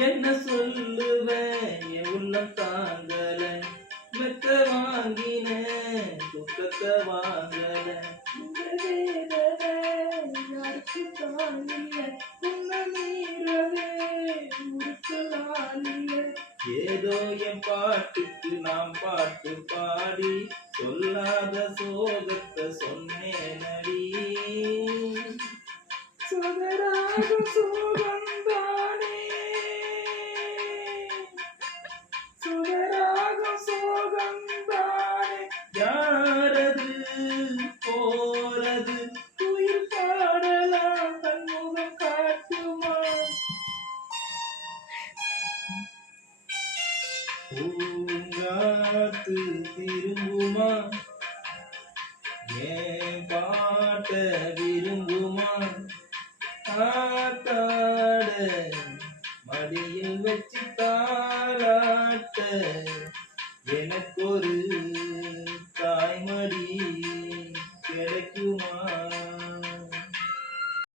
என்ன சொல்லுவேன் என் உள்ளம் தாங்கல மெத்த வாங்கின துக்கத்தை வாங்கல இந்த வேதனை யாருக்கு தானில்ல உன்ன மீறவே உருக்கலானில்ல ஏதோ என் பாட்டுக்கு நாம் பாட்டு பாடி சொல்லாத சோகத்தை சொன்னேனடி சோதராக சோகந்தானே சோதராக சோகந்தானே யாரது போறது உயிர் பாடலாம் தன்முகம் காட்டுமா பூங்காத்து திரும்புமா ஏன் பாட்ட விரும்புமா ஆத்தாட மடியில் வச்சு தாளாட்ட எனக்கொரு தாய்மடி